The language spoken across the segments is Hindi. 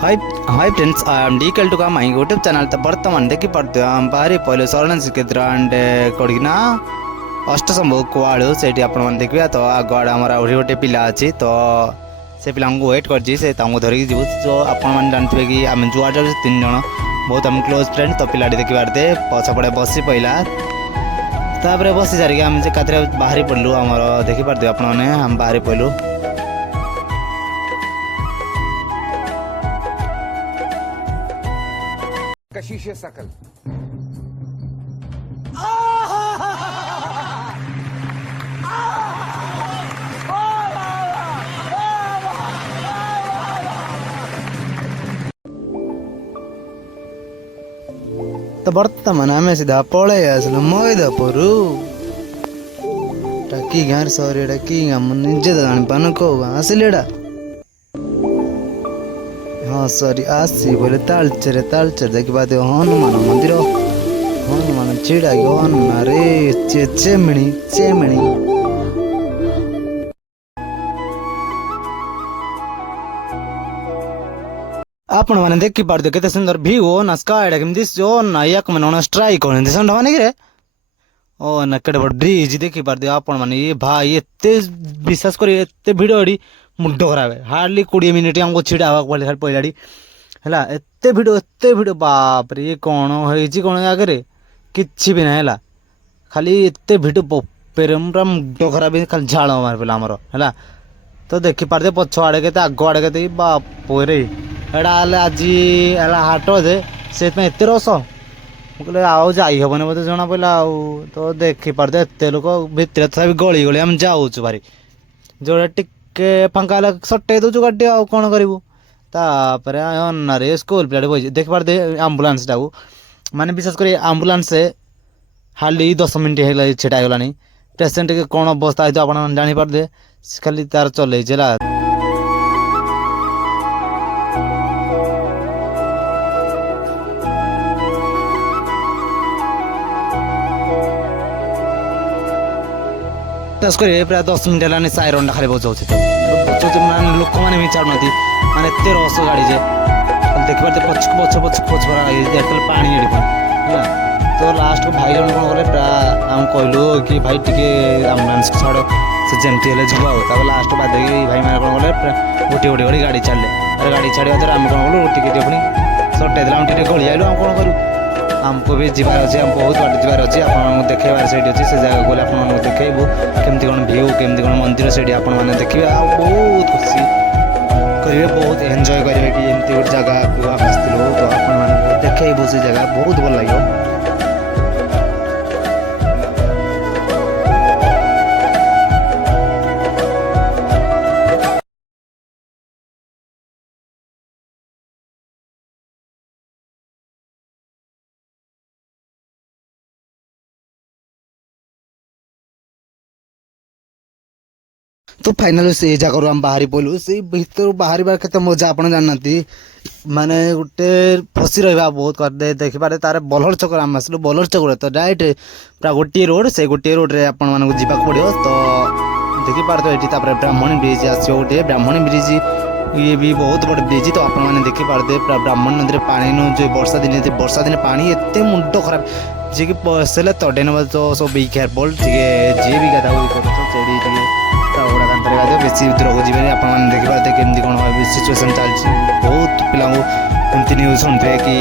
Hi hi friends, I am डीकल टू का माई यूट्यूब चैनल तो बर्तमान देखी पड़ते बाहरी पहले शरण श्रीक्षेत्र एंड कड़ना अष्टशंभु कुआड़ू से देखिए तो आग आड़े आम गोटे पिला अच्छी तो से पिला वेट कर धरिकी जीव तो आपने जानते कि आम जुआ जाऊँ तीन जन बहुत आम क्लोज फ्रेंड तो पिलाटी देखी पारते पछपटे बसी पड़ा तापर बसी सारिक आम एकाथरे बाहरी पड़लु आमर देखी पारते आपने आम बाहरी पड़लु कशिश सकल तो बर्तमान आम सीधा पलि आसलु मैदापुर कि गाँव सर कि निजे तो जापान कौ गाँ आसिलेटा हाँ सरी आसी बोले तालचेर देखी पाते हनुमान मंदिर हनुमान छिड़ा हनुमान रे चेमिणी चेमिणी आपण मैंने देखी पार्थे केते सुंदर भ्यू ना स्काई केमती ना एक मैंने स्ट्राइक होने संड माने कि ओ ना केटे बड़ ब्रिज देखी पार्थे आपण मैंने ये भाई एते विश्वास करी एते भिड़ मुंड खराब है हार्डली 20 मिनिट आमको छिड़ा पड़े खाली पड़ाड़ी है एते भिड़ बाप रे कौन हो कौन आगे किसी भी ना खाली एते भिड़ पेरे पूरा मुंड खराब खाली झाड़ मार पे आमर है तो देखी पारे पछ आड़े के आग आड़े के बाप रे एटा आज हाट जे से एत रस मुझे आउ जाई हेबन बोलते जना पड़ा तो देखी पारे एत लोक भितर तथा गली गली आम जाऊँ भारी जोड़ा टिके फांका सटे दौचु गाड़ी आउ कौन करूँ तापर अनारे स्कूल पिला बही देखी पारे आम्बुलांस टाक माने विशेष कर आम्बुलांस हार्डली 10 मिनिट है छिटा गला पेसेंट के कौन अवस्था है आप जापारे खाली तार चल प्राय 10 मिनिट है साइरन खाली बजाऊ लोक मैंने भी छाड़ना माने एत रस गाड़ी जे देखी पारे पछ पा तो लास्ट को भाई जन कौन कले आम कहलु कि भाई टी आम्बुलांस छाड़ से जमती है जीव लास्ट बाद भाई मैंने कौन कले गोटे गोटे गोटे गाड़ी छाड़े अरे गाड़ी छाड़ा द्वारा आम कौन कलु टिके पुणी सटे देला टे गली आलु आम कौन करूँ आमको भी जीवार अच्छे आम बहुत बाट जीवार अच्छे आप देखेबार से अच्छे से जगह गले आप देखू केमती कौन भ्यू केमती कौन मंदिर से आपने देखिए बहुत खुशी करेंगे बहुत एंजॉय करेंगे कि एमती गोटे जगह को आसलु तो आप देखेबू से जगह बहुत भल लगे तो फाइनल से जगह आम बाहरी पड़लु से भर बाहर के मजा आप जानना माने गोटे फसी रहा बहुत करते देखिपारे तार बलहर चक आम आसलु बलहर चक तो डायरेक्ट पूरा गोटे रोड से गोटे रोड रे आपण मानक जावाक पड़ो तो देखिपार तो ये ब्राह्मणी ब्रिज आस गोटे ब्राह्मणी ब्रिज ये भी बहुत बड़ ब्रिज तो आपने देखिपारे पूरा ब्राह्मण नदी पानी नु जो वर्षा दिन पानी एत मुंड खराब जी कि पसले तटे न तो सब बी केयरफुल जी भी गाधा कर बेसी दूरक जी आप देखिए केमती कौन सिचुएसन चलती बहुत पिला एमती न्यूज शुणुए कि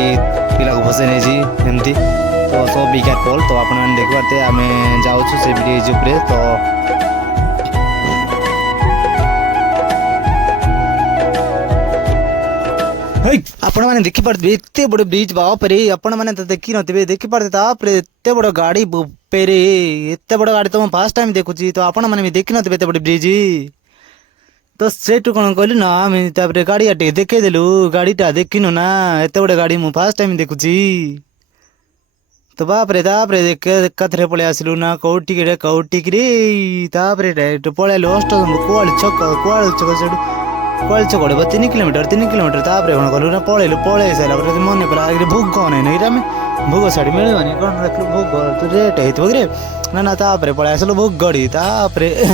पिला को फसे नहीं एमती तो सब बी केयरफुल तो आप देखिए आम जाऊँ से ब्रिज उपरे तो आपण मैंने देखी पारे एत बड़ ब्रिज बापरे आपण मैंने तो देखी नथिबे देखी पारे एत बड़ गाड़ी पेरे एत बड़ गाड़ी तो फर्स्ट टाइम देखुची तो आपण मैंने भी देखी नथिबे एत बड़ ब्रिज तो सेठू कौन कहलु ना आम गाड़ी टे देखेदेलु गाड़ीटा देखिनु ना एत बड़ गाड़ी मु फर्स्ट टाइम देखुची तो बापरे तापरे एकाथरे पलि आसलु ना कौटिक रे तापरे डायरेक्ट पलैलु अष्टशंभु कुआळू छक सेठू कुआळू छक 3 किलोमीटर तापरे कौन कलु ना पलैलु सारा मन पड़ा भोग नहीं आम भोग शाढ़ी मिलवानी कौन देख भोग तो रेट होती रे ना तापरे पलि आसलु भोग गड़ी तापरे 3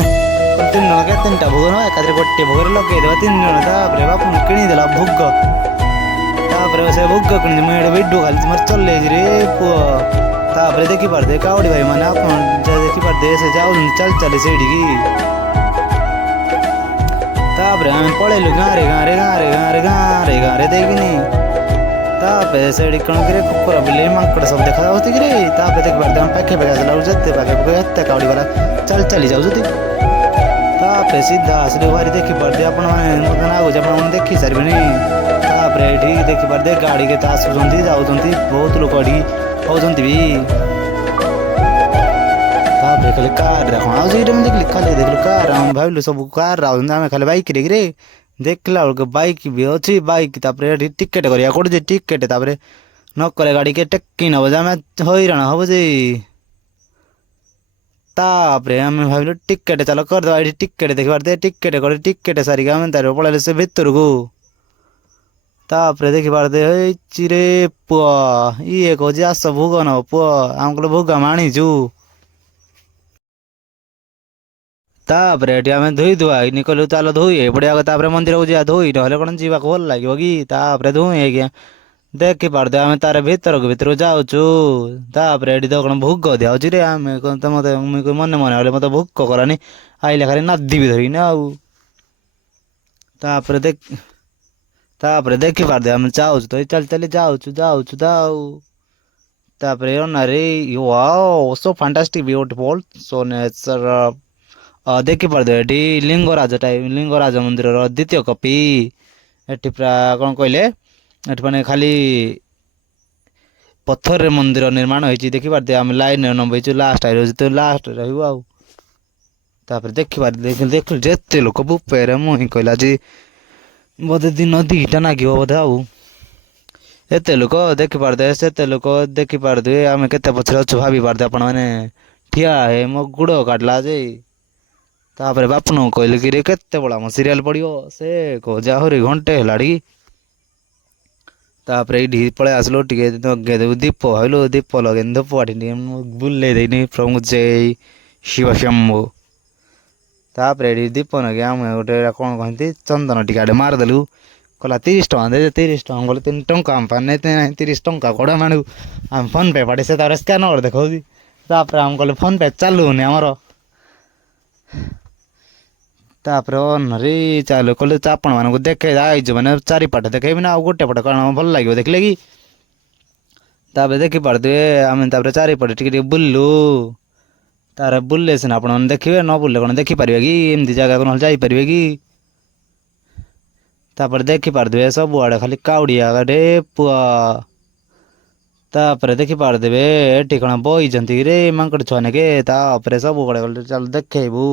जन के 3टा भोग ना एकाथरे गोटे भोग लगे 3 जन तापरे बापू किणीदेला भोग ସେ ଭୋଗ କିଣିଛି ମୁଁ ଏଇଟା ଭିଡ଼ିଓ ଖାଲି ମୋର ଚଲେଇଛି ରେ ପୁଅ। ତାପରେ ଦେଖିପାରୁଥିବେ କାଉଡ଼ି ଭାଇ ମାନେ ଆପଣ ଯାହା ଦେଖିପାରୁଥିବେ ସେ ଯାଉଛନ୍ତି ଚାଲି ଚାଲି ସେଇଠିକି। ତାପରେ ଆମେ ପଳେଇଲୁ ଗାଁରେ ଦେଇକିନି। ତାପରେ ସେଇଠି କଣ କିରେ କୁକୁର ବିଲେଇ ମାଙ୍କଡ଼ ସବୁ ଦେଖାଯାଉଛି କିରେ। ତାପରେ ଦେଖିପାରୁଥିବେ ଆମେ ପାଖେ ଆସିଲା ବେଳକୁ ଯେତେ ପାଖେ ଏତେ କାଉଡ଼ି ବାଲା ଚାଲି ଚାଲି ଯାଉଛନ୍ତି। ତାପରେ ସିଧା ଆସିଲେ ଭାରି ଦେଖିପାରୁଥିବେ ଆପଣମାନେ ମୋତେ ଲାଗୁଛି ଆପଣମାନେ ଦେଖି ସାରିବେନି। ତାପରେ ଏଇଠି ଦେଖିପାରୁଥିବେ ଗାଡ଼ି କେତେ ଆସୁଛନ୍ତି ଯାଉଛନ୍ତି ବହୁତ ଲୋକ ଏଠି ହଉଛନ୍ତି ବି। ତାପରେ ଖାଲି କାରରେ କ'ଣ ଆଉ ସେଇଟା ମୁଁ ଦେଖିଲି ଖାଲି ଦେଖିଲୁ କାର ଆମେ ଭାବିଲୁ ସବୁ କାରରେ ଆଉଛନ୍ତି ଆମେ ଖାଲି ବାଇକ୍ରେ କିରେ। ଦେଖିଲା ବେଳକୁ ବାଇକ୍ ବି ଅଛି ବାଇକ୍। ତାପରେ ଏଠି ଟିକେଟ୍ କରିବାକୁ ପଡ଼ୁଛି ଟିକେଟ୍। ତାପରେ ନକଲେ ଗାଡ଼ି କିଏ ଟେକି ନେବ ଯେ ଆମେ ହଇରାଣ ହବ ଯେ। ତାପରେ ଆମେ ଭାବିଲୁ ଟିକେଟ୍ ଚାଲ କରିଦେବା ଏଇଠି ଟିକେଟ୍ ଦେଖିପାରୁଥିବେ ଟିକେଟ୍ କରି ଟିକେଟ୍ ସାରିକି ଆମେ ତାର ପଳେଇଲେ ସେ ଭିତରକୁ। ତାପରେ ଦେଖିପାରୁଥିବେ ହେଇଛି ରେ ପୁଅ ଇଏ କହୁଛି ଆସ ଭୋଗ ନବ ପୁଅ ଆମେ କହିଲୁ ଭୋଗ ଆମେ ଆଣିଛୁ। ତାପରେ ଏଠି ଆମେ ଧୋଇ ଧୁଆଇନି କହିଲୁ ଚାଲ ଧୋଇ ପଡ଼ିଆ। ତାପରେ ମନ୍ଦିରକୁ ଯିବା ଧୋଇ ନହେଲେ କ'ଣ ଯିବାକୁ ଭଲ ଲାଗିବ କି। ତାପରେ ଧୋଇ ହେଇକି ଦେଖିପାରୁଥିବେ ଆମେ ତାର ଭିତରକୁ ଯାଉଛୁ। ତାପରେ ଏଠି ତ କ'ଣ ଭୋଗ ଦିଆହଉଛି ରେ ଆମେ ମତେ ମନେ ମନେ ହେଲେ ମତେ ଭୋଗ କଲାନି ଆଇଲେ ଖାଲି ନାଦିବି ଧରିକିନି ଆଉ। ତାପରେ ଦେଖିପାରୁଥିବେ ଆମେ ଯାଉଛୁ ତ ଏଇ ଚାଲି ଚାଲି ଯାଉଛୁ ତ ଆଉ। ତାପରେ ଅନାରେ wow so fantastic beautiful so nature. ଦେଖିପାରୁଥିବେ ଏଠି ଲିଙ୍ଗରାଜ ମନ୍ଦିରର ଦ୍ୱିତୀୟ କପି। ଏଠି ପୁରା କ'ଣ କହିଲେ ଏଠି ମାନେ ଖାଲି ପଥରରେ ମନ୍ଦିର ନିର୍ମାଣ ହେଇଛି। ଦେଖିପାରୁଥିବେ ଆମେ ଲାଇନରେ ନମ୍ବେଇଛୁ ଲାଷ୍ଟରେ ରହିବୁ ଆଉ। ତାପରେ ଦେଖିଲୁ ଯେତେ ଲୋକ ବୁପେରେ ମୁଇଁ କହିଲା ଆଜି ବୋଧେ ଦିନ 2ଟା ନାଗିବ ବୋଧେ ଆଉ। ଏତେ ଲୋକ ଦେଖିପାରୁଥିବେ ସେତେ ଲୋକ ଦେଖିପାରୁଥିବେ ଆମେ କେତେ ପଛରେ ଅଛୁ ଭାବି ପାରୁଥିବେ ଆପଣ ମାନେ। ଠିଆ ହେ ମୋ ଗୋଡ଼ କାଟିଲା ଯେ। ତାପରେ ବାପୁନୁ କହିଲେ କିରେ କେତେବେଳେ ଆମ ସିରିଏଲ ପଡ଼ିବ ସେ କହୁଛି ଆହୁରି ଘଣ୍ଟେ ହେଲାଣି। ତାପରେ ଏଇଠି ପଳେଇ ଆସିଲୁ ଟିକେ ଲଗେଇଦେବୁ ଦୀପ ଭାବିଲୁ ଦୀପ ଲଗେଇନି ଧୂପକାଠି ଟିକେ ବୁଲେଇ ଦେଇନି ପ୍ରଭୁ ଜୟ ଶିବ ଶମ୍ଭୁ। ତାପରେ ଏଠି ଦୀପ ନଗେଇ ଆମେ ଗୋଟେ କ'ଣ କହନ୍ତି ଚନ୍ଦନ ଟିକେ ଆଡ଼େ ମାରିଦେଲୁ। କହିଲା 30 ଟଙ୍କା ଦେ 30 ଟଙ୍କା କହିଲେ 3 ଟଙ୍କା ଆମ ପାଖରେ ନାଇଁ 30 ଟଙ୍କା କୁଆଡ଼ୁ ଆମେ ଆଣିବୁ। ଆମେ ଫୋନ୍ ପେ ବାଟେ ସେ ତାପରେ ସ୍କାନର ଦେଖାଉଛି। ତାପରେ ଆମେ କହିଲୁ ଫୋନ୍ ପେ ଚାଲୁନି ଆମର। ତାପରେ ଅନରେ ଚାଲୁ କହିଲେ ଆପଣ ମାନଙ୍କୁ ଦେଖେଇ ଆଇଛୁ ମାନେ ଚାରିପଟେ ଦେଖେଇବି ନା ଆଉ ଗୋଟେ ପଟେ କ'ଣ ଭଲ ଲାଗିବ ଦେଖିଲେ କି। ତାପରେ ଦେଖିପାରୁଥିବେ ଆମେ ତାପରେ ଚାରିପଟେ ଟିକେ ଟିକେ ବୁଲିଲୁ। ତାର ବୁଲିଲେ ସିନା ଆପଣମାନେ ଦେଖିବେ ନ ବୁଲିଲେ କ'ଣ ଦେଖିପାରିବେ କି ଏମିତି ଜାଗାକୁ ନହେଲେ ଯାଇପାରିବେ କି। ତାପରେ ଦେଖିପାରୁଥିବେ ସବୁଆଡ଼େ ଖାଲି କାଉଡ଼ିଆ ରେ ପୁଅ। ତାପରେ ଦେଖିପାରୁଥିବେ ଏଠି କ'ଣ ବଇଛନ୍ତି କିରେ ମାଙ୍କଡ଼ ଛୁଆ ନାକେ। ତାପରେ ସବୁବେଳେ ଗଲେ ଚାଲ ଦେଖେଇବୁ।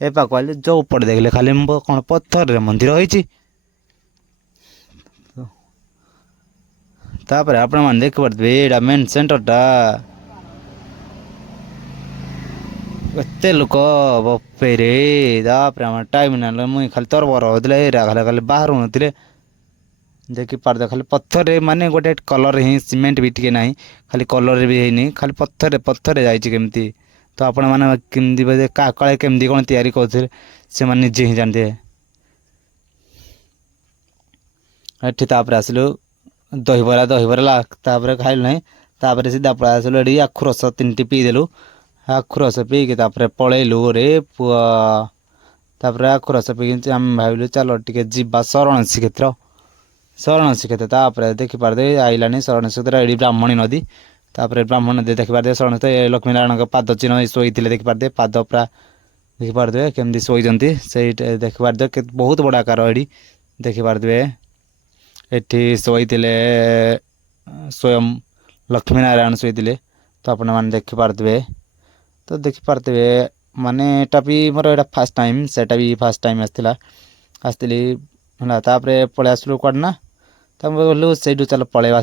ଏ ପାଖ କହିଲେ ଯୋଉ ପଟେ ଦେଖିଲେ ଖାଲି କ'ଣ ପଥରରେ ମନ୍ଦିର ହେଇଛି। ତାପରେ ଆପଣମାନେ ଦେଖିପାରୁଥିବେ ଏଇଟା ମେନ୍ ସେଣ୍ଟରଟା। ଏତେ ଲୋକ ବପେରେ। ତାପରେ ଆମର ଟାଇମ୍ ନେଲେ ମୁଇଁ ଖାଲି ତରବର ହଉଥିଲେ ଏଇଟା ଖାଲି ବାହାରୁ ନଥିଲେ। ଦେଖିପାରୁଥିବେ ଖାଲି ପଥରରେ ମାନେ ଗୋଟେ କଲର୍ ହିଁ ସିମେଣ୍ଟ ବି ଟିକେ ନାହିଁ। ଖାଲି କଲର୍ ବି ହେଇନି ଖାଲି ପଥରରେ ଯାଇଛି କେମିତି। ତ ଆପଣମାନେ କେମିତି ବୋଧେ କାଳେ କେମିତି କ'ଣ ତିଆରି କରୁଥିଲେ ସେମାନେ ନିଜେ ହିଁ ଜାଣିଥିବେ। ଏଠି ତାପରେ ଆସିଲୁ ଦହିବରା ତାପରେ ଖାଇଲୁ ନାହିଁ। ତାପରେ ସିଧା ପଳେଇ ଆସିଲୁ ଏଠି ଆଖୁ ରସ 3ଟି ପିଇଦେଲୁ। ଆଖୁ ରସ ପିଇକି ତାପରେ ପଳେଇଲୁ ରେ ପୁଅ। ତାପରେ ଆଖୁ ରସ ପିଇକି ଆମେ ଭାବିଲୁ ଚାଲ ଟିକେ ଯିବା ଶରଣ ଶ୍ରୀକ୍ଷେତ୍ର। ତାପରେ ଦେଖିପାରୁଥିବେ ଆଇଲାଣି ଶରଣ ଶ୍ରୀକ୍ଷେତ୍ର ଏଠି ବ୍ରାହ୍ମଣୀ ନଦୀ। ତାପରେ ବ୍ରାହ୍ମଣୀ ନଦୀ ଦେଖିପାରୁଥିବେ ଶରଣ ଲକ୍ଷ୍ମୀ ନାରାୟଣଙ୍କ ପାଦ ଚିହ୍ନ ଶୋଇଥିଲେ ଦେଖିପାରୁଥିବେ ପାଦ ପୁରା ଦେଖିପାରୁଥିବେ କେମିତି ଶୋଇଛନ୍ତି ସେଇଟା ଦେଖିପାରୁଥିବେ ବହୁତ ବଡ଼ ଆକାର ଏଠି ଦେଖିପାରୁଥିବେ। ଏଠି ଶୋଇଥିଲେ ସ୍ଵୟଂ ଲକ୍ଷ୍ମୀ ନାରାୟଣ ଶୋଇଥିଲେ। ତ ଆପଣମାନେ ଦେଖିପାରୁଥିବେ ମାନେ ଏଇଟା ବି ମୋର ଏଇଟା ଫାର୍ଷ୍ଟ ଟାଇମ୍ ସେଇଟା ବି ଫାର୍ଷ୍ଟ ଟାଇମ୍ ଆସିଥିଲି ହେଲା। ତାପରେ ପଳେଇ ଆସିଲୁ କୁଆଡ଼େ ନା ତାପରେ ଗଲୁ ସେଇଠୁ ଚାଲ ପଳେଇବା।